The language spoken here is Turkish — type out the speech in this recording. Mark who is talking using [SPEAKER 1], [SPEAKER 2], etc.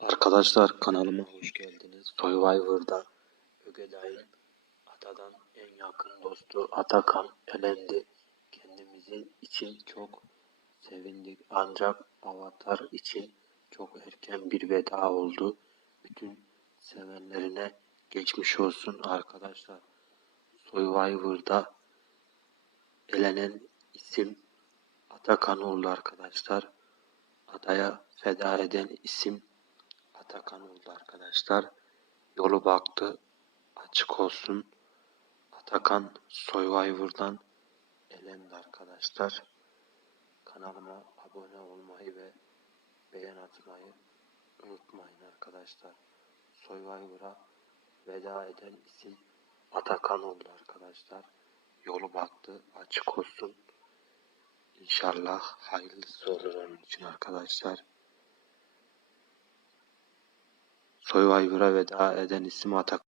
[SPEAKER 1] Arkadaşlar kanalıma hoş geldiniz. Survivor'da Ögeday'ın Atadan en yakın dostu Atakan elendi. Kendimizin için çok sevindik ancak Avatar için çok erken bir veda oldu. Bütün sevenlerine geçmiş olsun arkadaşlar. Survivor'da elenen isim Atakan oldu arkadaşlar. Adaya feda eden isim Atakan oldu arkadaşlar. Yolu baktı. Açık olsun. Atakan Survivor'dan elendi arkadaşlar. Kanalıma abone olmayı ve beğen atmayı unutmayın arkadaşlar. Survivor'a veda eden isim Atakan oldu arkadaşlar. Yolu baktı. Açık olsun. İnşallah hayırlısı olur onun için arkadaşlar. Survivor'a veda eden isim Atakan.